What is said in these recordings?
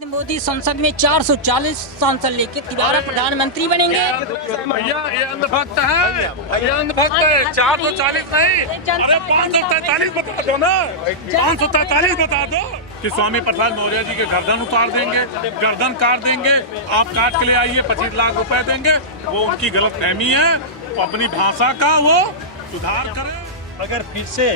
नरेंद्र मोदी संसद में 440 सांसद लेके दोबारा प्रधानमंत्री बनेंगे। भैया ये अंधभक्त है, ये अंधभक्त है। 440 नहीं, अरे 543 बता दो ना, 543 बता दो कि स्वामी प्रसाद मौर्य जी के गर्दन उतार देंगे, गर्दन काट देंगे। आप काट के ले आइए, 25 लाख रुपए देंगे। वो उनकी गलतफहमी है, तो अपनी भाषा का वो सुधार करें। अगर फिर से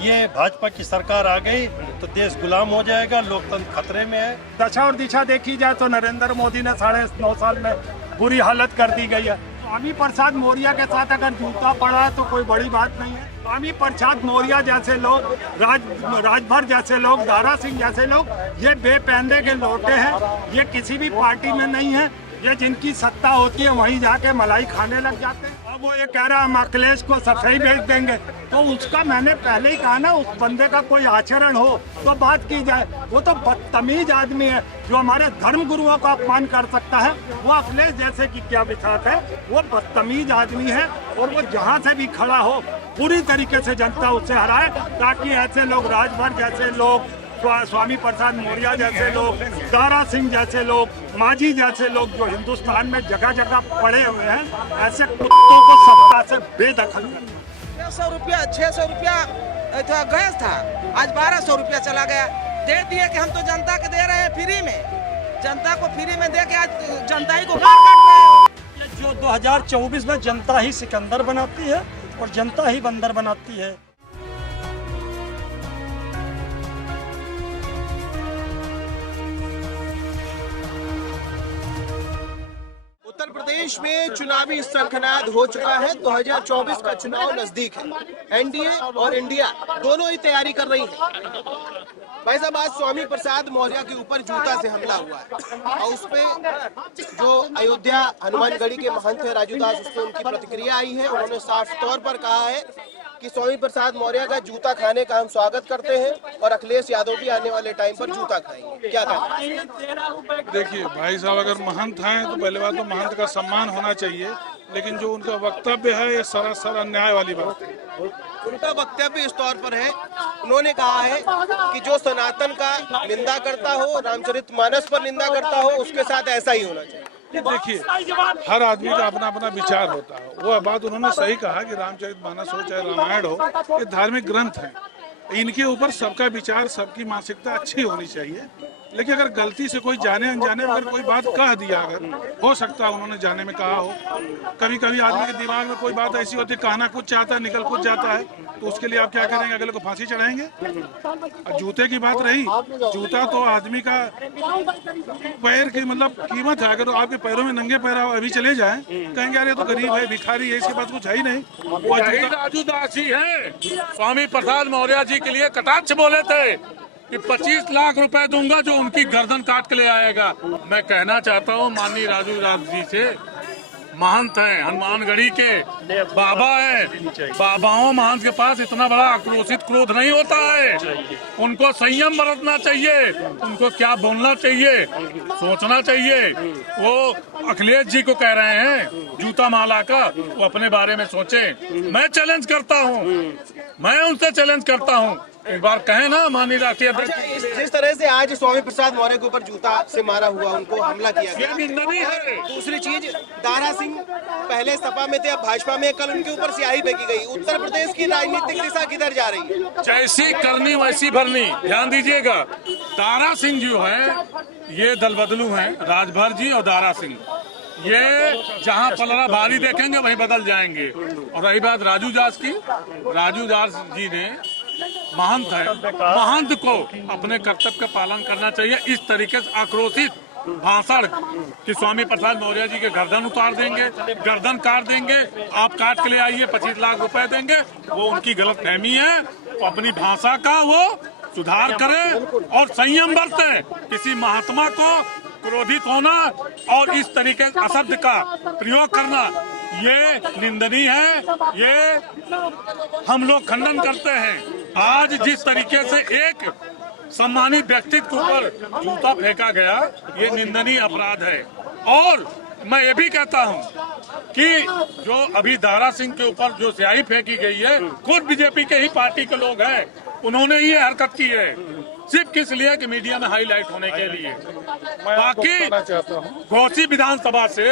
ये भाजपा की सरकार आ गई तो देश गुलाम हो जाएगा, लोकतंत्र खतरे में है। दशा और दिशा देखी जाए तो नरेंद्र मोदी ने 9.5 साल में बुरी हालत कर दी गई है। स्वामी प्रसाद मौर्य के साथ अगर जूता पड़ा है तो कोई बड़ी बात नहीं है। स्वामी प्रसाद मौर्य जैसे लोग, राजभर जैसे लोग, दारा सिंह जैसे लोग, ये बेपैंदे के लौटे हैं। ये किसी भी पार्टी में नहीं है। ये जिनकी सत्ता होती है वहीं जाके मलाई खाने लग जाते हैं। अब वो ये कह रहा है हम अखिलेश को सफाई भेज देंगे, तो उसका मैंने पहले ही कहा ना, उस बंदे का कोई आचरण हो तो बात की जाए। वो तो बदतमीज आदमी है जो हमारे धर्म गुरुओं का अपमान कर सकता है। वो अखिलेश जैसे की क्या बिसात है, वो बदतमीज आदमी है। और वो जहाँ से भी खड़ा हो पूरी तरीके से जनता उससे हराए, ताकि ऐसे लोग, राजभर जैसे लोग, स्वामी प्रसाद मौर्य जैसे लोग, दारा सिंह जैसे लोग, मांझी जैसे लोग जो हिंदुस्तान में जगह जगह पड़े हुए हैं, ऐसे कुत्तों को सत्ता से बेदखल कर। 600 रुपया गैस था, आज 1200 रुपया चला गया। दे दिए कि हम तो जनता के दे रहे हैं फ्री में, जनता को फ्री में दे के आज जनता ही को मार काट रहे हैं। जो 2024 में जनता ही सिकंदर बनाती है और जनता ही बंदर बनाती है। उत्तर प्रदेश में चुनावी सरखनाद हो चुका है। 2024 का चुनाव नजदीक है। एनडीए और इंडिया दोनों ही तैयारी कर रही हैं। भाई साहब, आज स्वामी प्रसाद मौर्य के ऊपर जूता से हमला हुआ है और उसपे जो अयोध्या हनुमानगढ़ी के महंत है राजू दास, उसपे उनकी प्रतिक्रिया आई है। उन्होंने साफ तौर पर कहा है कि स्वामी प्रसाद मौर्य का जूता खाने का हम स्वागत करते हैं और अखिलेश यादव भी आने वाले टाइम पर जूता खाएंगे। क्या कहना? देखिए भाई साहब, अगर महंत हैं तो पहले बात तो महंत का सम्मान होना चाहिए, लेकिन जो उनका वक्तव्य है ये सरासर अन्याय वाली बात है। उनका वक्तव्य इस तौर पर है, उन्होंने कहा है कि जो सनातन का निंदा करता हो, रामचरितमानस पर निंदा करता हो, उसके साथ ऐसा ही होना चाहिए। देखिए, हर आदमी का अपना अपना विचार होता है। वो बात उन्होंने सही कहा कि रामचरितमानस हो चाहे रामायण हो, ये धार्मिक ग्रंथ हैं। इनके ऊपर सबका विचार, सबकी मानसिकता अच्छी होनी चाहिए। लेकिन अगर गलती से कोई जाने अनजाने में अगर कोई बात कह दिया, अगर हो सकता है उन्होंने जाने में कहा हो। कभी कभी आदमी के दिमाग में कोई बात ऐसी होती है, कहना कुछ चाहता है, निकल कुछ जाता है, तो उसके लिए आप क्या करेंगे? अगले को फांसी चढ़ाएंगे? जूते की बात रही, जूता तो आदमी का पैर की मतलब कीमत है। अगर आपके पैरों में नंगे पैर अभी चले जाएं, कहेंगे अरे तो गरीब है, भिखारी है, इसके पास कुछ है ही नहीं। वो राजू दास जी है, स्वामी प्रसाद मौर्य जी के लिए कटाक्ष बोले थे कि 25 लाख रुपए दूंगा जो उनकी गर्दन काट के ले आएगा। मैं कहना चाहता हूँ माननीय राजू दास जी से, महंत हैं, हनुमानगढ़ी के बाबा हैं। बाबाओं महंत के पास इतना बड़ा आक्रोशित क्रोध नहीं होता है। उनको संयम बरतना चाहिए, उनको क्या बोलना चाहिए, सोचना चाहिए। वो अखिलेश जी को कह रहे हैं जूता माला का, वो अपने बारे में सोचें। मैं चैलेंज करता हूँ, मैं उनसे चैलेंज करता हूँ, एक बार कहें ना माननीय राष्ट्रीय अध्यक्ष। जिस तरह से आज स्वामी प्रसाद मौर्य के ऊपर जूता से मारा हुआ, उनको हमला किया गया, निंदनीय है। दूसरी चीज, दारा सिंह पहले सपा में थे, अब भाजपा में, कल उनके ऊपर स्याही फेंकी गई। उत्तर प्रदेश की राजनीतिक दिशा किधर जा रही है? जैसी करनी वैसी भरनी। ध्यान दीजिएगा, दारा सिंह जो है ये दल बदलू हैं, राजभर जी और दारा सिंह। ये जहां पलड़ा भारी देखेंगे वहीं बदल जाएंगे। और रही बात राजू दास की, राजू दास जी ने महंत है, महंत को अपने कर्तव्य का पालन करना चाहिए। इस तरीके से आक्रोशित भाषण कि स्वामी प्रसाद मौर्य जी के गर्दन उतार देंगे, गर्दन काट देंगे, आप काट के ले आइए, 25 लाख रुपए देंगे, वो उनकी गलतफहमी है। तो अपनी भाषा का वो सुधार करें और संयम बरतें। किसी महात्मा को क्रोधित होना और इस तरीके से अशब्द का प्रयोग करना ये निंदनीय है। ये हम लोग खंडन करते हैं। आज जिस तरीके से एक सम्मानित व्यक्तित्व के ऊपर जूता फेंका गया, ये निंदनीय अपराध है। और मैं ये भी कहता हूँ कि जो अभी दारा सिंह के ऊपर जो स्याही फेंकी गई है, खुद बीजेपी के ही पार्टी के लोग हैं, उन्होंने ये हरकत की है। सिर्फ किस लिए कि मीडिया में हाईलाइट होने के लिए। मैं आपको बाकी बताना चाहता हूँ, घोसी विधानसभा से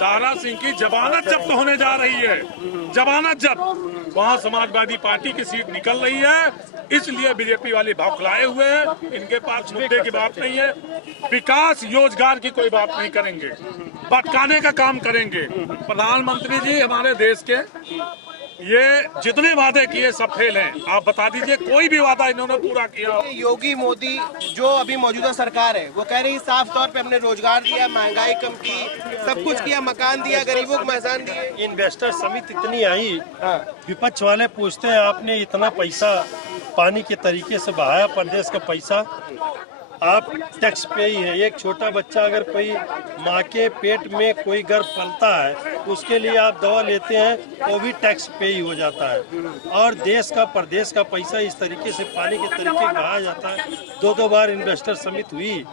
दारा सिंह की जमानत जब्त होने जा रही है, जमानत जब्त। वहाँ समाजवादी पार्टी की सीट निकल रही है, इसलिए बीजेपी वाले बौखलाए हुए हैं। इनके पास मुद्दे की बात नहीं है, विकास रोजगार की कोई बात नहीं करेंगे, भटकाने का काम करेंगे। प्रधानमंत्री जी हमारे देश के ये जितने वादे किए सब फेल हैं। आप बता दीजिए कोई भी वादा इन्होंने पूरा किया हो? योगी मोदी जो अभी मौजूदा सरकार है वो कह रही है साफ तौर पे हमने रोजगार दिया, महंगाई कम की, सब कुछ किया, मकान दिया, गरीबों को मकान दिए। इन्वेस्टर समिति इतनी आई, विपक्ष वाले पूछते हैं आपने इतना पैसा पानी के तरीके से बहाया, प्रदेश का पैसा। आप टैक्स पे ही है। एक छोटा बच्चा अगर कोई माँ के पेट में कोई गर्भ पलता है उसके लिए आप दवा लेते हैं वो भी टैक्स पे ही हो जाता है। और देश का प्रदेश का पैसा इस तरीके से पानी के तरीके बहाया जाता है। दो बार इन्वेस्टर समिति हुई।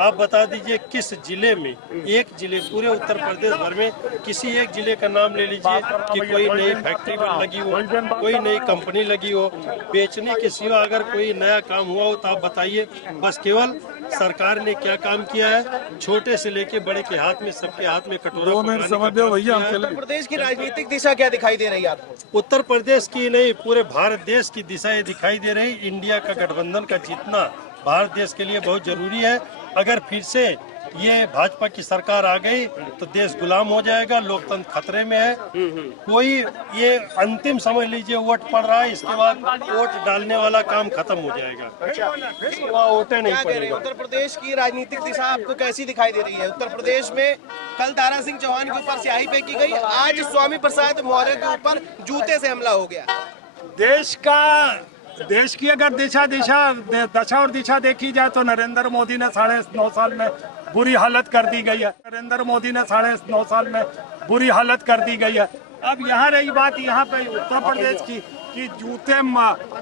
आप बता दीजिए किस जिले में, एक जिले पूरे उत्तर प्रदेश भर में किसी एक जिले का नाम ले लीजिए कि कोई नई फैक्ट्री लगी हो, कोई नई कंपनी लगी हो, बेचने के सिवा अगर कोई नया काम हुआ हो तो आप बताइए। बस केवल सरकार ने क्या काम किया है, छोटे से लेके बड़े के हाथ में, सबके हाथ में कटोरा उत्तर प्रदेश की राजनीतिक दिशा क्या दिखाई दे रही है आपको? उत्तर प्रदेश की नहीं पूरे भारत देश की दिशा ये दिखाई दे रही। इंडिया का गठबंधन का जीतना भारत देश के लिए बहुत जरूरी है। अगर फिर से ये भाजपा की सरकार आ गई तो देश गुलाम हो जाएगा, लोकतंत्र खतरे में है। कोई ये अंतिम समझ लीजिए वोट पड़ रहा है, इसके बाद वोट डालने वाला काम खत्म हो जाएगा, वोटे नहीं पड़ेगा। उत्तर प्रदेश की राजनीतिक दिशा आपको कैसी दिखाई दे रही है? उत्तर प्रदेश में कल दारा सिंह चौहान के ऊपर स्याही फेंकी गई, आज स्वामी प्रसाद मौर्य के ऊपर जूते से हमला हो गया। देश की अगर दशा और दिशा देखी जाए तो नरेंद्र मोदी ने 9.5 साल में बुरी हालत कर दी गई है। नरेंद्र मोदी ने 9.5 साल में बुरी हालत कर दी गई है। अब यहाँ रही बात यहाँ पे उत्तर प्रदेश की कि जूते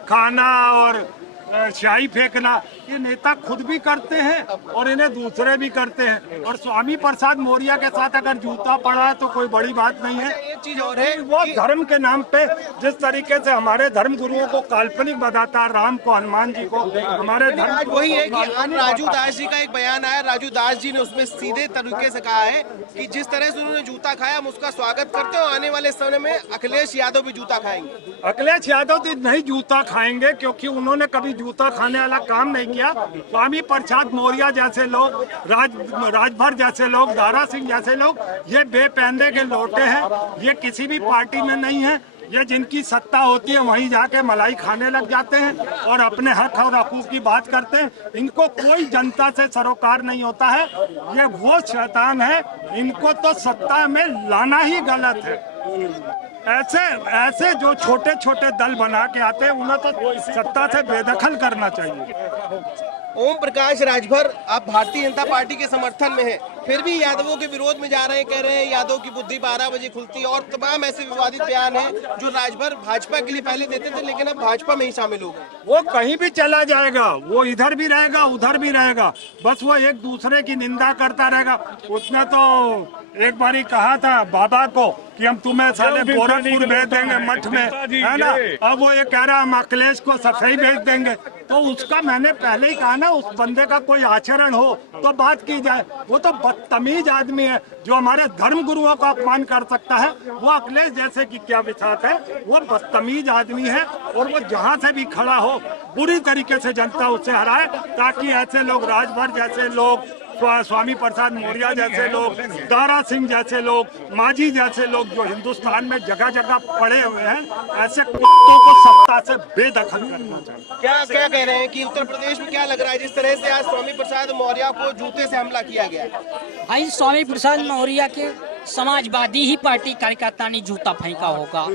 खाना और स्याही फेंकना, ये नेता खुद भी करते हैं और इन्हें दूसरे भी करते हैं। और स्वामी प्रसाद मौर्य के साथ अगर जूता पड़ा है तो कोई बड़ी बात नहीं है। एक चीज और है, वो धर्म के नाम पे जिस तरीके से हमारे धर्म गुरुओं को काल्पनिक बताता है, राम को, हनुमान जी को, हमारे धर्म आज वही है कि आज राजू दास जी का एक बयान आया। राजू दास जी ने उसमें सीधे तरीके से कहा है कि जिस तरह से उन्होंने जूता खाया हम उसका स्वागत करते हैं। आने वाले समय में अखिलेश यादव भी जूता खाएंगे। अखिलेश यादव तो नहीं जूता खाएंगे क्योंकि उन्होंने कभी जूता खाने वाला काम नहीं किया। स्वामी प्रसाद मौर्य जैसे लोग, राजभर जैसे लोग, दारा सिंह जैसे लोग, ये बेपैंदे के लौटे हैं। ये किसी भी पार्टी में नहीं है। ये जिनकी सत्ता होती है वहीं जाके मलाई खाने लग जाते हैं और अपने हक और हकूक की बात करते हैं। इनको कोई जनता से सरोकार नहीं होता है। ये वो शैतान है, इनको तो सत्ता में लाना ही गलत है। ऐसे जो छोटे छोटे दल बना के आते हैं उन्हें तो सत्ता से बेदखल करना चाहिए। ओम प्रकाश राजभर आप भारतीय जनता पार्टी के समर्थन में हैं, फिर भी यादवों के विरोध में जा रहे हैं, कह रहे हैं यादव की बुद्धि 12 बजे खुलती है और तमाम ऐसे विवादित बयान हैं जो राजभर भाजपा के लिए पहले देते थे लेकिन अब भाजपा में ही शामिल हो गए। वो कहीं भी चला जाएगा, वो इधर भी रहेगा उधर भी रहेगा, बस वो एक दूसरे की निंदा करता रहेगा। उसने तो एक बारी कहा था बाबा को कि हम तुम्हें साले गोरखपुर भेज देंगे मठ में, है ना। अब वो ये कह रहा हम अखिलेश को सफाई भेज देंगे। तो उसका मैंने पहले ही कहा ना, उस बंदे का कोई आचरण हो तो बात की जाए। वो तो बदतमीज आदमी है जो हमारे धर्म गुरुओं का अपमान कर सकता है। वो अखिलेश जैसे की क्या विचार है, वो बदतमीज आदमी है और वो जहाँ से भी खड़ा हो बुरी तरीके से जनता उससे हराए, ताकि ऐसे लोग, राजभर जैसे लोग, स्वामी प्रसाद मौर्य जैसे लोग, दारा सिंह जैसे लोग, मांझी जैसे लोग जो हिंदुस्तान में जगह जगह पड़े हुए हैं, ऐसे कुत्तों को सत्ता से बेदखल करना चाहिए। क्या कह रहे हैं कि उत्तर प्रदेश में क्या लग रहा है जिस तरह से आज स्वामी प्रसाद मौर्य को जूते से हमला किया गया? भाई स्वामी प्रसाद मौर्य के समाजवादी ही पार्टी कार्यकर्ता ने जूता फेंका होगा।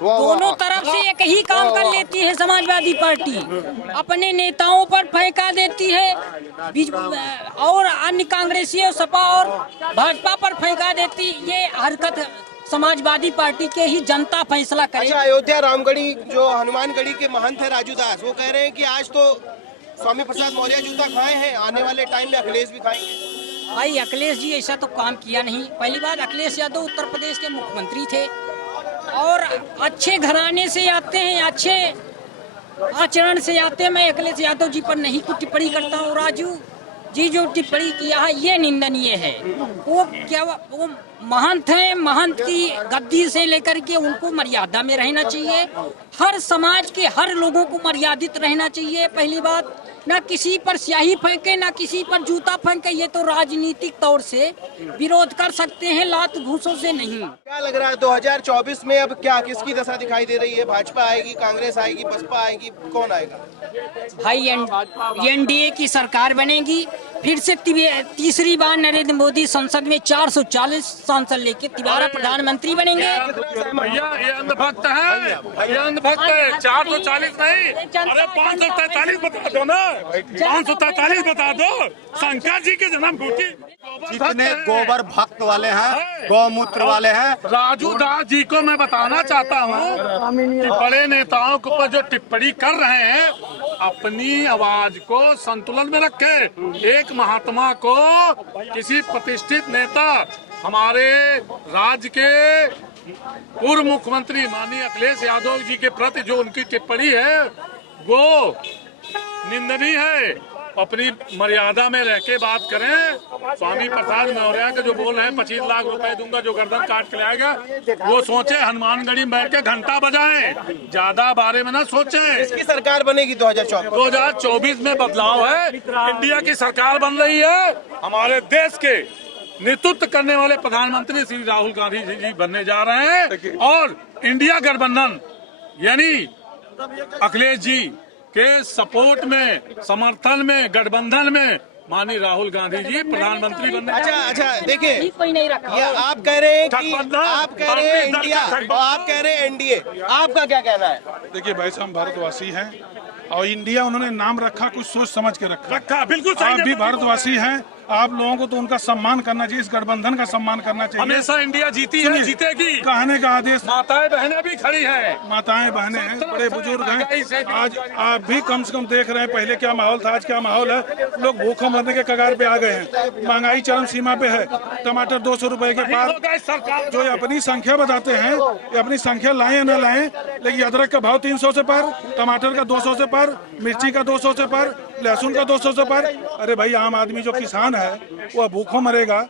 दोनों तरफ से एक ही काम कर लेती है समाजवादी पार्टी, अपने नेताओं पर फेंका देती है और अन्य कांग्रेसियों, सपा और भाजपा पर फेंका देती। ये हरकत समाजवादी पार्टी के ही जनता फैसला करे। अच्छा, अयोध्या रामगढ़ी जो हनुमानगढ़ी के महंत है राजू दास, वो कह रहे हैं कि आज तो स्वामी प्रसाद मौर्य जूता खाए हैं, आने वाले टाइम में अखिलेश भी खाएंगे। भाई अखिलेश जी ऐसा तो काम किया नहीं। पहली बात, अखिलेश यादव उत्तर प्रदेश के मुख्यमंत्री थे और अच्छे घराने से आते हैं, अच्छे आचरण से आते मैं अखिलेश यादव जी पर नहीं कुछ टिप्पणी करता हूँ। राजू जी जो टिप्पणी किया है ये निंदनीय है। वो महंत हैं, महंत की गद्दी से लेकर के उनको मर्यादा में रहना चाहिए। हर समाज के हर लोगों को मर्यादित रहना चाहिए। पहली बात, ना किसी पर स्याही फेंके ना किसी पर जूता फेंके। ये तो राजनीतिक तौर से विरोध कर सकते हैं, लात घूसों से नहीं। क्या लग रहा है 2024 में अब क्या किसकी दशा दिखाई दे रही है? भाजपा आएगी, कांग्रेस आएगी, बसपा आएगी, कौन आएगा? भाई एनडीए की सरकार बनेगी। फिर से तीसरी बार नरेंद्र मोदी संसद में 440 सांसद लेके दोबारा प्रधानमंत्री बनेंगे। भैया ये अंधभक्त है, ये अंधभक्त है। 440 नहीं, अरे 543 बता दो ना, 543 बता दो। शंकर जी के जन्मभूमि जितने गोबर भक्त वाले हैं, गौमूत्र वाले हैं, राजू दास जी को मैं बताना चाहता हूँ कि बड़े नेताओं के ऊपर जो टिप्पणी कर रहे हैं, अपनी आवाज को संतुलन में रखे। एक महात्मा को, किसी प्रतिष्ठित नेता, हमारे राज्य के पूर्व मुख्यमंत्री माननीय अखिलेश यादव जी के प्रति जो उनकी टिप्पणी है वो निंदनीय है। अपनी मर्यादा में रह के बात करें। स्वामी प्रसाद मौर्य के जो बोल रहे हैं 25 लाख रुपए दूंगा जो गर्दन काट के लाएगा, वो सोचे हनुमानगढ़ी में बैठ के घंटा बजाएं, ज्यादा बारे में ना सोचें। किसकी सरकार बनेगी 2024 में बदलाव है। इंडिया की सरकार बन रही है। हमारे देश के नेतृत्व करने वाले प्रधानमंत्री श्री राहुल गांधी जी बनने जा रहे हैं और इंडिया गठबंधन यानी अखिलेश जी के सपोर्ट में, समर्थन में, गठबंधन में माननीय राहुल गांधी जी प्रधानमंत्री बनने। अच्छा देखिए, कोई नहीं रखा। ये आप कह रहे हैं कि आप कह रहे हैं इंडिया और आप कह रहे हैं एनडीए, आपका क्या कहना है? देखिए भाई साहब, हम भारतवासी हैं और इंडिया उन्होंने नाम रखा कुछ सोच समझ के रखा। बिल्कुल आप भी भारतवासी हैं, आप लोगों को तो उनका सम्मान करना चाहिए, इस गठबंधन का सम्मान करना चाहिए। हमेशा इंडिया जीती है, जीतेगी। कहने का आदेश, माताएं बहनें भी खड़ी हैं, माताएं बहनें हैं, बड़े बुजुर्ग हैं। आज आप भी कम से कम देख रहे हैं पहले क्या माहौल था, आज क्या माहौल है। लोग भूखों मरने के कगार पे आ गए हैं। महंगाई चरम सीमा पे है। टमाटर 200 रुपए के पार। जो ये अपनी संख्या बताते हैं, ये अपनी संख्या लाएं या न लाएं, लेकिन अदरक का भाव 300 से पार, टमाटर का 200 से पार, मिर्ची का 200 से पार, लहसुन का 200 से पार। अरे भाई, आम आदमी जो किसान है वो भूखों मरेगा,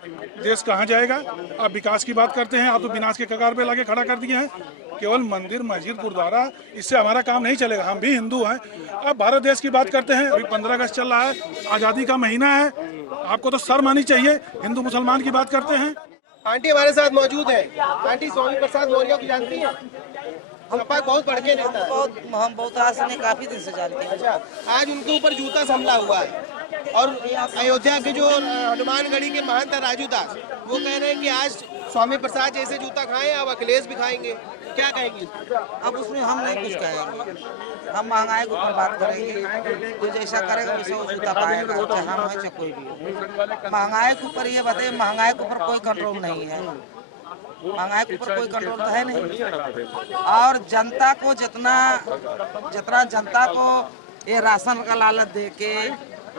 देश कहाँ जाएगा? आप विकास की बात करते हैं, आप तो विनाश के कगार पे लाके खड़ा कर दिए हैं। केवल मंदिर, मस्जिद, गुरुद्वारा, इससे हमारा काम नहीं चलेगा। हम भी हिंदू हैं। अब भारत देश की बात करते हैं। अभी 15 अगस्त चल रहा है, आज़ादी का महीना है। आपको तो शर्म आनी चाहिए। हिंदू मुसलमान की बात करते हैं। आंटी हमारे साथ मौजूद है। आंटी, स्वामी प्रसाद मौर्य को जानती हैं? सपा बहुत बड़ के नेता है। हम बहुत आसने काफी दिन से जानते हैं। अच्छा, आज उनके ऊपर जूता से हमला हुआ है और अयोध्या के जो हनुमानगढ़ी के महंत है राजू दास, वो कह रहे हैं कि आज स्वामी प्रसाद जैसे जूता खाएं, अब अखिलेश भी खाएंगे। क्या कहेंगे? अब उसमें हम नहीं कुछ कहेंगे। हम महंगाई के ऊपर बात करेंगे। जो जैसा करेगा वैसा वो जूता पाएगा, चाहे हम है चाहे कोई भी हो। महंगाई के ऊपर ये बताइए, महंगाई के ऊपर कोई कंट्रोल नहीं है। महंगाई के ऊपर कोई कंट्रोल तो है नहीं। और जनता को जितना जनता को ये राशन का लालच दे के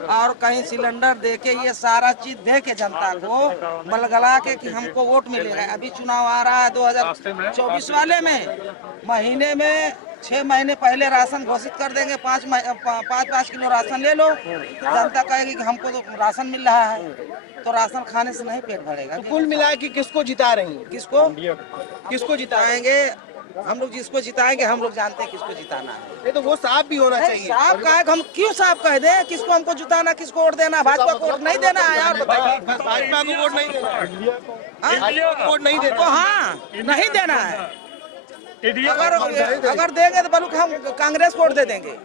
और कहीं सिलेंडर दे के, ये सारा चीज दे के जनता को बलगला के कि हमको वोट मिलेगा। अभी चुनाव आ रहा है 2024 वाले में, महीने में 6 महीने पहले राशन घोषित कर देंगे। 5 किलो राशन ले लो, जनता कहेगी कि हमको तो राशन मिल रहा है, तो राशन खाने से नहीं पेट भरेगा। तो कुल मिला के किसको जिता रही हैं? किसको जिताएंगे? हम लोग जिसको जिताएंगे हम लोग जानते हैं किसको जिताना है। नहीं तो वो साफ भी होना चाहिए। साफ कहे, हम क्यों साफ कह दें किसको हमको जिताना, किसको वोट देना? भाजपा को वोट नहीं देना है यार। भाजपा को वोट नहीं देना, वोट नहीं देना। तो हाँ, नहीं देना है। अगर देंगे तो बल्कि हम कांग्रेस को वोट दे देंगे,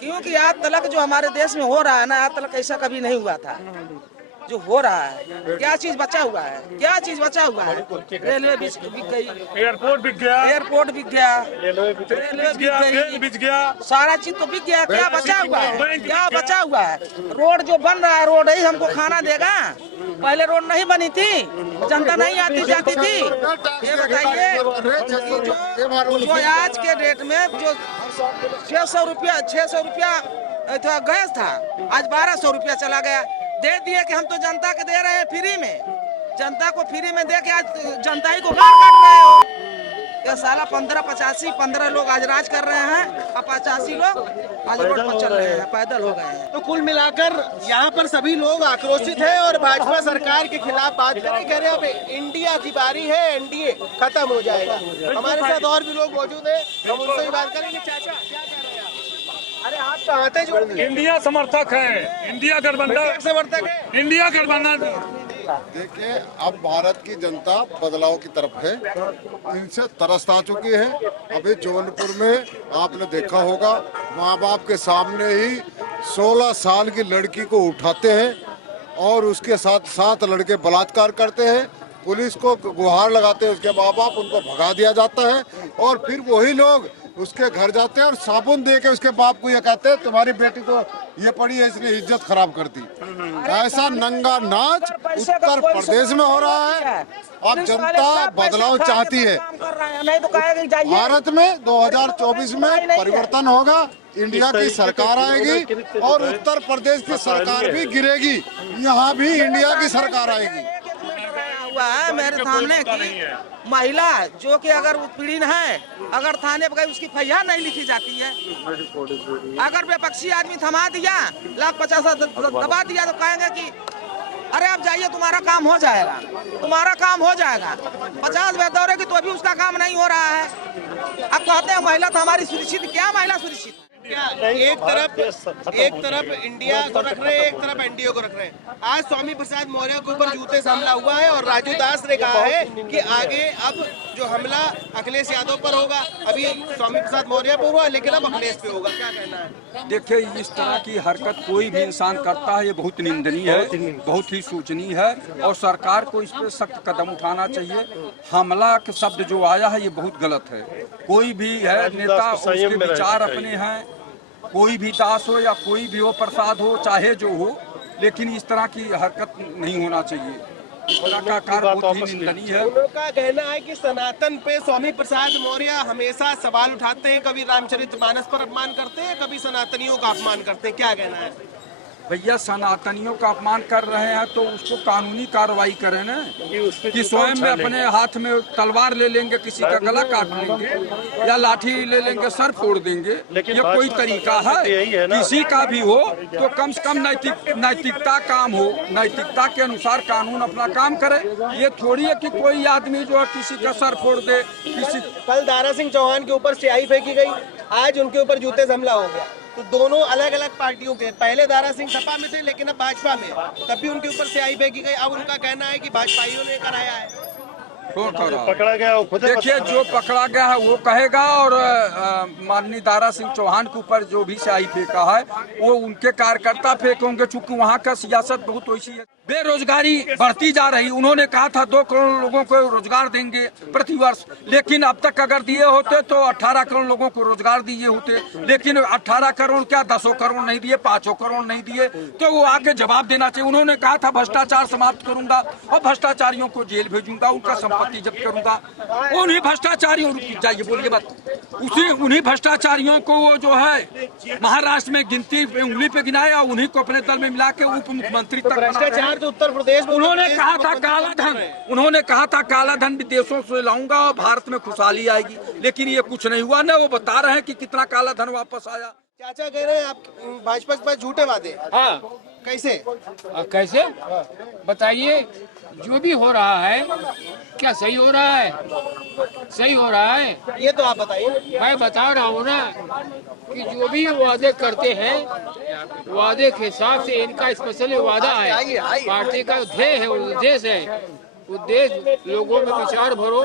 क्योंकि आज तक जो हमारे देश में हो रहा है ना, आज तक ऐसा कभी नहीं हुआ था। जो हो रहा है, क्या चीज बचा हुआ है? क्या चीज बचा हुआ है? रेलवे बिक गई, एयरपोर्ट बिक गया, रेलवे बिक गया, सारा चीज तो बिक गया। क्या बचा हुआ है? क्या बचा हुआ है? रोड जो बन रहा है, रोड ही हमको खाना देगा। पहले रोड नहीं बनी थी, जनता नहीं आती जाती थी। ये बताइए, जो आज के डेट में जो 600 रुपया गैस था, आज 1200 रुपया चला गया। दे दिए कि हम तो जनता के दे रहे हैं फ्री में, जनता को फ्री में दे के आज जनता ही को गार काट रहे हो। ये साला 15 लोग आज राज कर रहे हैं और 85 लोग आज रोड पर चल रहे हैं, पैदल हो गए हैं। तो कुल मिलाकर यहाँ पर सभी लोग आक्रोशित हैं और भाजपा सरकार के खिलाफ बात कर रहे, कह रहे हैं अब इंडिया की बारी है, एनडीए खत्म हो जाएगा। हमारे साथ और भी लोग मौजूद हैं, हम उनसे भी बात करेंगे। चाचा क्या कह रहे हैं आप? अरे आप तो हाथे जोड़ दिए। इंडिया समर्थक है, इंडिया गठबंधन समर्थक है, इंडिया गठबंधन। देखिए, अब भारत की जनता बदलाव की तरफ है, इनसे तरस आ चुकी है। अभी जौनपुर में आपने देखा होगा, माँ बाप के सामने ही 16 साल की लड़की को उठाते हैं और उसके साथ 7 लड़के बलात्कार करते हैं, पुलिस को गुहार लगाते हैं, उसके माँ बाप उनको भगा दिया जाता है और फिर वही लोग उसके घर जाते हैं और साबुन दे के उसके बाप को ये कहते हैं तुम्हारी बेटी को ये पड़ी है, इसने इज्जत खराब कर दी। ऐसा नंगा नाच उत्तर प्रदेश में हो रहा है। अब जनता बदलाव चाहती है। भारत में 2024 में परिवर्तन होगा, इंडिया की सरकार आएगी और उत्तर प्रदेश की सरकार भी गिरेगी, यहाँ भी इंडिया की सरकार आएगी। हुआ है मेरे सामने की महिला जो कि अगर उत्पीड़ित है, अगर थाने पर गई उसकी फरियाद नहीं लिखी जाती है, अगर विपक्षी आदमी थमा दिया, 1,50,000 दबा दिया तो कहेंगे कि अरे आप जाइए तुम्हारा काम हो जाएगा, तुम्हारा काम हो जाएगा। 50 बेद दौड़ेगी तो अभी उसका काम नहीं हो रहा है। अब कहते हैं महिला तो हमारी सुरक्षित, क्या महिला सुरक्षित? एक तरफ इंडिया को रख रहे हैं, एक तरफ एनडीए को रख रहे हैं। आज स्वामी प्रसाद मौर्य के ऊपर जूते से हमला हुआ है और राजू दास ने कहा है कि आगे अब जो हमला अखिलेश यादव पर होगा, अभी स्वामी प्रसाद मौर्य पर हुआ लेकिन अब अखिलेश पे होगा, क्या कहना है? देखिए, इस तरह की हरकत कोई भी इंसान करता है ये बहुत निंदनीय है, बहुत ही शोचनीय है और सरकार को इस पर सख्त कदम उठाना चाहिए। हमला के शब्द जो आया है ये बहुत गलत है। कोई भी है नेता, उसके विचार अपने हैं, कोई भी दास हो या कोई भी हो, प्रसाद हो चाहे जो हो, लेकिन इस तरह की हरकत नहीं होना चाहिए। इस तरह का कार्य बहुत ही निंदनीय है। उनका कहना है कि सनातन पे स्वामी प्रसाद मौर्य हमेशा सवाल उठाते हैं, कभी रामचरितमानस पर अपमान करते हैं, कभी सनातनियों का अपमान करते हैं, क्या कहना है? भैया, सनातनियों का अपमान कर रहे हैं तो उसको कानूनी कार्रवाई करें ना, कि स्वयं में अपने हाथ में तलवार ले लेंगे, किसी का गला काट लेंगे या लाठी ले लेंगे, सर फोड़ देंगे, ये कोई तरीका है? किसी का भी हो तो कम से कम नैतिकता काम हो, नैतिकता के अनुसार कानून अपना काम करे। ये थोड़ी है कि कोई आदमी जो है किसी का सर फोड़ दे। कल दारा सिंह चौहान के ऊपर स्याही फेंकी गई, आज उनके ऊपर जूते से हमला हो गया। तो दोनों अलग अलग पार्टियों के, पहले दारा सिंह सपा में थे लेकिन अब भाजपा में, तब भी उनके ऊपर स्याही फेंकी गई। अब उनका कहना है कि भाजपाइयों ने कराया है। पकड़ा गया वो खुद देखिए, जो पकड़ा गया है वो कहेगा और माननीय दारा सिंह चौहान के ऊपर जो भी स्याही फेंका है वो उनके कार्यकर्ता फेंकेंगे, चूंकि वहाँ का सियासत बहुत वैसी है। बेरोजगारी बढ़ती जा रही, उन्होंने कहा था 2 करोड़ लोगों को रोजगार देंगे प्रति वर्ष, लेकिन अब तक अगर दिए होते तो 18 करोड़ लोगों को रोजगार दिए होते, लेकिन 18 करोड़ क्या 10 करोड़ नहीं दिए, 5 करोड़ नहीं दिए, तो वो आके जवाब देना चाहिए। उन्होंने कहा था भ्रष्टाचार समाप्त करूंगा और भ्रष्टाचारियों को जेल भेजूंगा, उनका संपत्ति जब्त करूंगा। उन्हीं भ्रष्टाचारियों, जाइए बोलिए बात, उन्हीं भ्रष्टाचारियों को वो जो है महाराष्ट्र में गिनती उंगली पे गिनाया, उन्हीं को अपने दल में मिला के उप मुख्यमंत्री तक भ्रष्टाचार तो उत्तर प्रदेश में उन्होंने कहा था काला धन, उन्होंने कहा था काला धन विदेशों से लाऊंगा और भारत में खुशहाली आएगी, लेकिन ये कुछ नहीं हुआ ना। वो बता रहे हैं कि कितना काला धन वापस आया। चाचा कह रहे हैं आप भाजपा के पास झूठे वादे। हाँ, कैसे कैसे बताइए? जो भी हो रहा है क्या सही हो रहा है? सही हो रहा है, ये तो आप बताइए। मैं बता रहा हूँ ना कि जो भी वादे करते हैं, वादे के हिसाब से इनका स्पेशली वादा है, पार्टी का ध्येय है, उद्देश्य है। उद्देश्य लोगों में विचार भरो,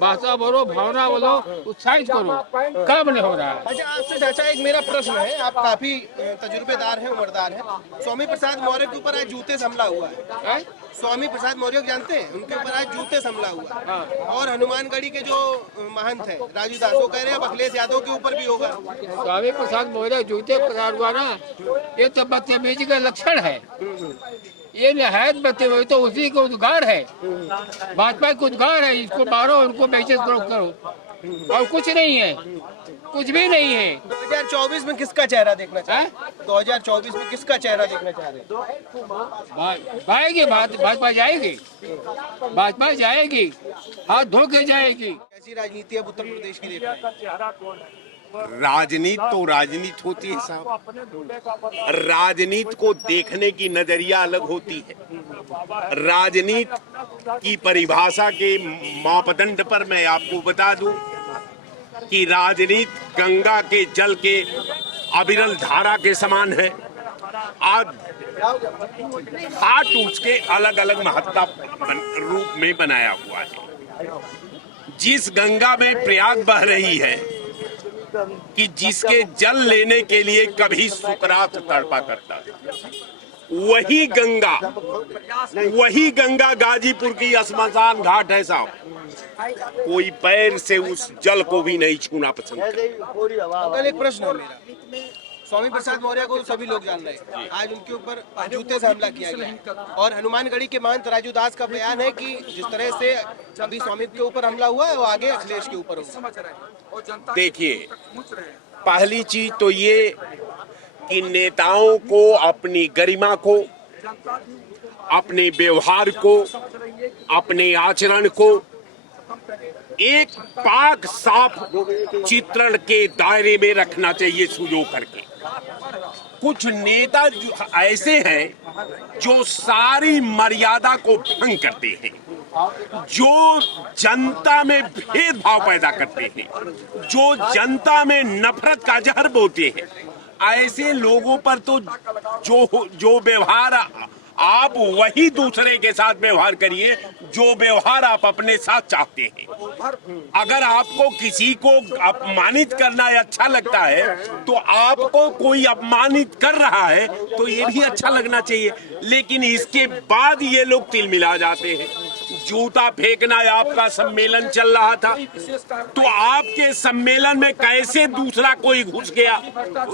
भाषा भरो, भावना बोलो, उत्साहित करो, काम नहीं हो रहा है। अच्छा, आपसे चाचा एक मेरा प्रश्न है, आप काफी तजुर्बेदार हैं, उम्रदार हैं। स्वामी प्रसाद मौर्य के ऊपर आज जूते से हमला हुआ है। स्वामी प्रसाद मौर्य को जानते हैं? उनके ऊपर आज जूते से हमला हुआ है। और हनुमानगढ़ी के जो महंत हैं राजू दास, वो कह रहे हैं अब अखिलेश यादव के ऊपर भी होगा। स्वामी प्रसाद मौर्य जूते पर हुआ ना, ये तो बदतमीजी का लक्षण है। ये नहायत बदतमीजी तो उसी का उद्गार है, भाजपा का उद्गार है। इसको मारो, उनको बेइज्जत करो और कुछ नहीं है, कुछ भी नहीं है। 2024 में किसका चेहरा देखना चाह रहे हैं? 2024 में किसका चेहरा देखना चाह रहे हैं? भाजपा जाएगी, भाजपा जाएगी, हाथ धो के जाएगी। कैसी राजनीति अब उत्तर प्रदेश की देख रहे हैं? राजनीति तो राजनीति होती है साहब। राजनीति को देखने की नजरिया अलग होती है। राजनीति की परिभाषा के मापदंड पर मैं आपको बता दूं कि राजनीति गंगा के जल के अविरल धारा के समान है। आज हाट उसके अलग अलग महत्ता रूप में बनाया हुआ है। जिस गंगा में प्रयाग बह रही है कि जिसके जल लेने के लिए कभी सुकरात तड़पा करता है, वही गंगा गाजीपुर की स्मशान घाट है साहब। कोई पैर से उस जल को भी नहीं छूना पसंद करता। अगर एक प्रश्न है मेरा, स्वामी प्रसाद मौर्य को सभी लोग जान रहे हैं, आज उनके ऊपर जूते से हमला किया गया और हनुमानगढ़ी के महंत राजू दास का बयान है कि जिस तरह से अभी स्वामी के ऊपर हमला हुआ है वो आगे अखिलेश के ऊपर होगा। देखिए, पहली चीज तो ये कि नेताओं को अपनी गरिमा को, अपने व्यवहार को, अपने आचरण को एक पाक साफ चित्रण के दायरे में रखना चाहिए सुजो करके। कुछ नेता ऐसे हैं जो सारी मर्यादा को भंग करते हैं, जो जनता में भेदभाव पैदा करते हैं, जो जनता में नफरत का जहर बोते हैं। ऐसे लोगों पर तो जो व्यवहार आप वही दूसरे के साथ व्यवहार करिए जो व्यवहार आप अपने साथ चाहते हैं। अगर आपको किसी को अपमानित करना अच्छा लगता है तो आपको कोई अपमानित कर रहा है तो ये भी अच्छा लगना चाहिए, लेकिन इसके बाद ये लोग तिलमिला जाते हैं। जूता फेंकना आपका सम्मेलन चल रहा था तो आपके सम्मेलन में कैसे दूसरा कोई घुस गया?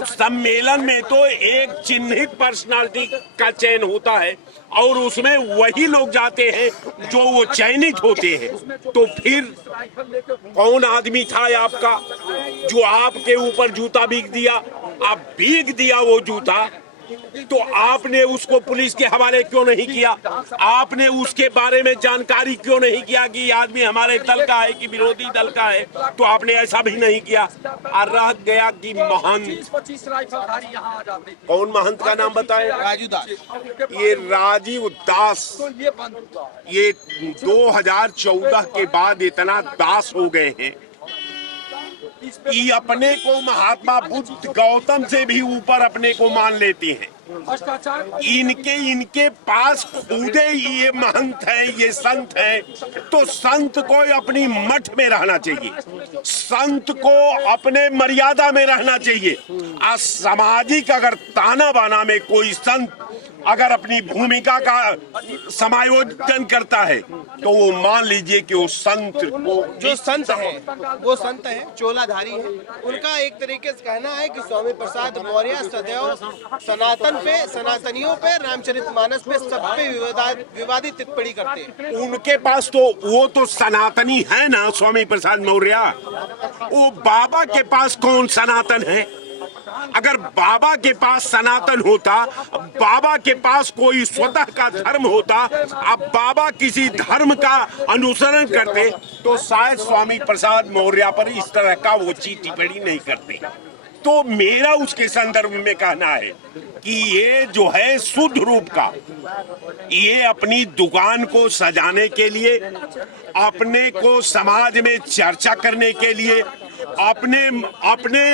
सम्मेलन में तो एक चिन्हित पर्सनालिटी का चयन होता है और उसमें वही लोग जाते हैं जो वो चयनित होते हैं। तो फिर कौन आदमी था आपका जो आपके ऊपर जूता भीग दिया? आप भीग दिया वो जूता तो आपने उसको पुलिस के हवाले क्यों नहीं किया? आपने उसके बारे में जानकारी क्यों नहीं किया कि ये आदमी हमारे दल का है कि विरोधी दल का है? तो आपने ऐसा भी नहीं किया। और रह गया कि महंत, कौन महंत का नाम बताए? राजू दास। ये राजीव दास, ये 2014 के बाद इतना दास हो गए हैं कि अपने को महात्मा बुद्ध गौतम से भी ऊपर अपने को मान लेती हैं। इनके पास खुदे ये महंत है, ये संत है, तो संत को अपनी मठ में रहना चाहिए, संत को अपने मर्यादा में रहना चाहिए। आज सामाजिक अगर ताना बाना में कोई संत अगर अपनी भूमिका का समायोजन करता है तो वो मान लीजिए कि वो संत जो संत है वो संत है, चोलाधारी है। उनका एक तरीके से कहना है कि स्वामी प्रसाद मौर्य सदैव सनातन पे, सनातनियों पे, रामचरितमानस पे, सब पे विवादित टिप्पणी करते हैं। उनके पास तो वो तो सनातनी है ना स्वामी प्रसाद मौर्य। वो बाबा के पास कौन सनातन है? अगर बाबा के पास सनातन होता, बाबा के पास कोई स्वतः का धर्म होता, अब बाबा किसी धर्म का अनुसरण करते तो शायद स्वामी प्रसाद मौर्य पर इस तरह का वो टिप्पणी नहीं करते। तो मेरा उसके संदर्भ में कहना है कि ये जो है शुद्ध रूप का, ये अपनी दुकान को सजाने के लिए, अपने को समाज में चर्चा करने के लिए, अपने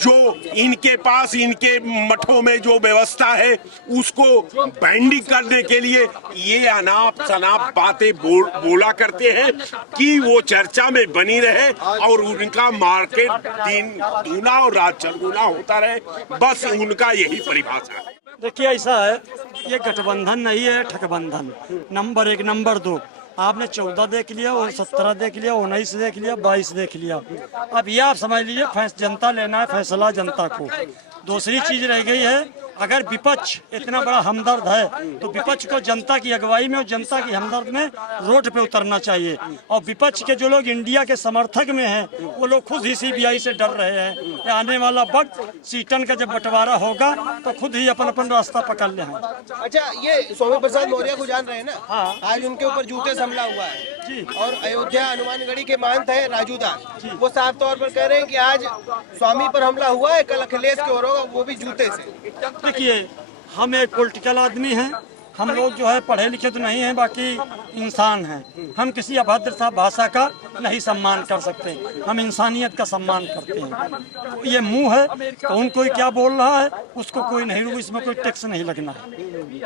जो इनके पास इनके मठों में जो व्यवस्था है उसको बैंडिंग करने के लिए ये अनाप शनाप बातें बोला करते हैं कि वो चर्चा में बनी रहे और उनका मार्केट दिन दूना और रात चौगुना होता रहे। बस उनका यही परिभाषा है। देखिए, ऐसा है, ये गठबंधन नहीं है, ठगबंधन। नंबर 1, नंबर 2, आपने 14 देख लिया और 17 देख लिया, 19 देख लिया, 22 देख लिया। अब ये आप समझ लीजिए जनता लेना है फैसला जनता को। दूसरी चीज रह गई है अगर विपक्ष इतना बड़ा हमदर्द है तो विपक्ष को जनता की अगुवाई में और जनता की हमदर्द में रोड पे उतरना चाहिए। और विपक्ष के जो लोग इंडिया के समर्थक में हैं वो लोग खुद ही CBI से डर रहे हैं कि आने वाला वक्त सीटन का जब बंटवारा होगा तो खुद ही अपन अपन रास्ता पकड़ ले हैं। अच्छा, ये स्वामी प्रसाद मौर्य को जान रहे हैं ना? हाँ। आज उनके ऊपर जूते से हमला हुआ है जी। और अयोध्या हनुमानगढ़ी के महंत है राजू दास, वो साफ तौर पर कह रहे हैं कि आज स्वामी पर हमला हुआ है, कल अखिलेश के और होगा, वो भी जूते से। देखिए, हम एक पॉलिटिकल आदमी हैं, हम लोग जो है पढ़े लिखे तो नहीं हैं, बाकी इंसान हैं। हम किसी अभद्र सा भाषा का नहीं सम्मान कर सकते, हम इंसानियत का सम्मान करते हैं। ये मुंह है, कौन कोई क्या बोल रहा है उसको कोई नहीं, इसमें कोई टैक्स नहीं लगना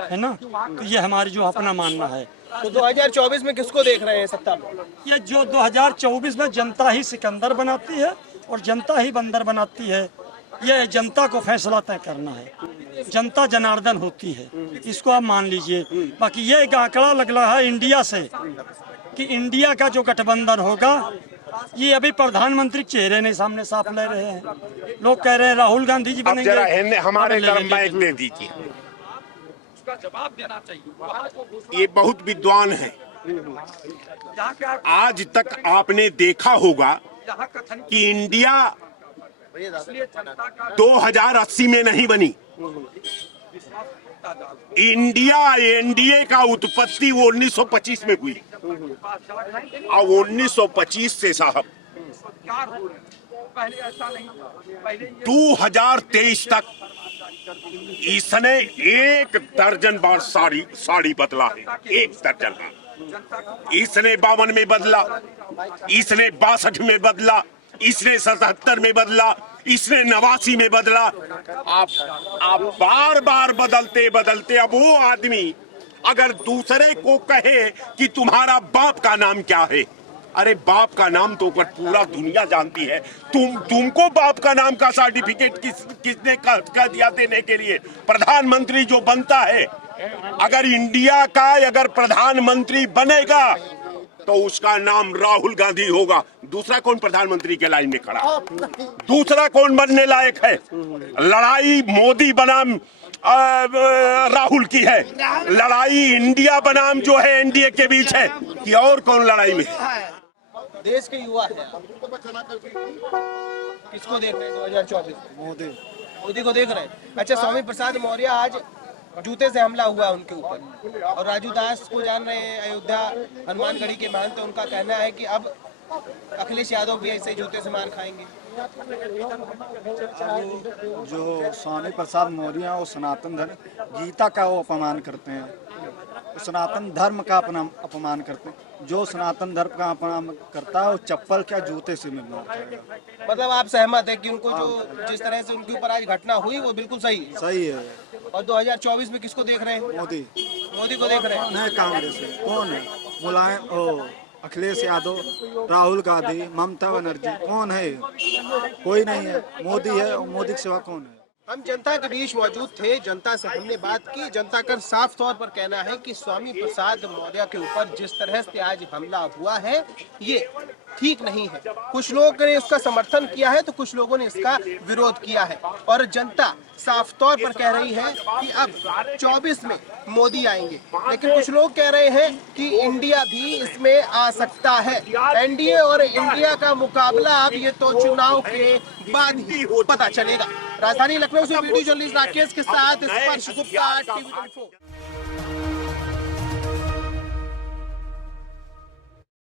है ना। तो ये हमारी जो अपना मानना है। तो 2024 में किसको देख रहे हैं सत्ता में? ये जो 2024 में जनता ही सिकंदर बनाती है और जनता ही बंदर बनाती है, ये जनता को फैसला तय करना है। जनता जनार्दन होती है, इसको आप मान लीजिए। बाकी ये एक आंकड़ा लग रहा है इंडिया से कि इंडिया का जो गठबंधन होगा, ये अभी प्रधानमंत्री चेहरे नहीं सामने साफ ले रहे हैं। लोग कह रहे हैं राहुल गांधी जी बनेंगे, हमारे तरफ माइक दे दीजिए। जवाब देना चाहिए। ये बहुत विद्वान है। आज तक आपने देखा होगा कि इंडिया 2080 में नहीं बनी। इंडिया एनडीए का उत्पत्ति 1925 में हुई और 1925 से साहब 2023 तक इसने 1 दर्जन बार साड़ी बदला है। 1 दर्जन बार। इसने 52 में बदला, इसने 62 में बदला, इसने 77 में बदला, इसने 89 में बदला। आप बार बार बदलते बदलते अब वो आदमी अगर दूसरे को कहे कि तुम्हारा बाप का नाम क्या है, अरे बाप का नाम तो पूरा दुनिया जानती है। तुमको बाप का नाम का सर्टिफिकेट किसने कह दिया देने के लिए? प्रधानमंत्री जो बनता है, अगर इंडिया का अगर प्रधानमंत्री बनेगा तो उसका नाम राहुल गांधी होगा। दूसरा कौन प्रधानमंत्री के लाइन में खड़ा? दूसरा कौन बनने लायक है? लड़ाई मोदी बनाम राहुल की है, लड़ाई इंडिया बनाम जो है एनडीए के बीच है कि और कौन लड़ाई में है? देश के युवा है, किसको देख रहे हैं 2024 में? मोदी को देख रहे हैं। अच्छा, स्वामी प्रसाद मौर्य आज जूते से हमला हुआ है उनके ऊपर, और राजू दास को जान रहे हैं, अयोध्या हनुमानगढ़ी के महंत, तो उनका कहना है कि अब अखिलेश यादव भी ऐसे जूते से मार खाएंगे। जो स्वामी प्रसाद मौर्य हैं वो सनातन धर्म गीता का वो अपमान करते हैं, वो सनातन धर्म का अपमान करते हैं। जो सनातन धर्म का अपमान करता है वो चप्पल क्या जूते से मिलना चाहिए। मतलब आप सहमत है कि उनको जो जिस तरह से उनके ऊपर आज घटना हुई वो बिल्कुल सही है। और 2024 में किसको देख रहे हैं? मोदी को देख रहे हैं। कौन है कांग्रेस है? कौन है? मुलायम अखिलेश यादव, राहुल गांधी, ममता बनर्जी, कौन है? कोई नहीं है। मोदी है, और मोदी के सिवा कौन है? हम जनता के बीच मौजूद थे, जनता से हमने बात की। जनता का साफ तौर पर कहना है कि स्वामी प्रसाद मौर्य के ऊपर जिस तरह से आज हमला हुआ है ये ठीक नहीं है। कुछ लोगों ने इसका समर्थन किया है तो कुछ लोगों ने इसका विरोध किया है, और जनता साफ तौर पर कह रही है कि अब 24 में मोदी आएंगे। लेकिन कुछ लोग कह रहे हैं कि इंडिया भी इसमें आ सकता है। एनडीए और इंडिया का मुकाबला अब ये तो चुनाव के बाद ही पता चलेगा। राजधानी लखनऊ से वीडियो जर्नलिस्ट राकेश के साथ स्पर्श गुप्ता, TV24।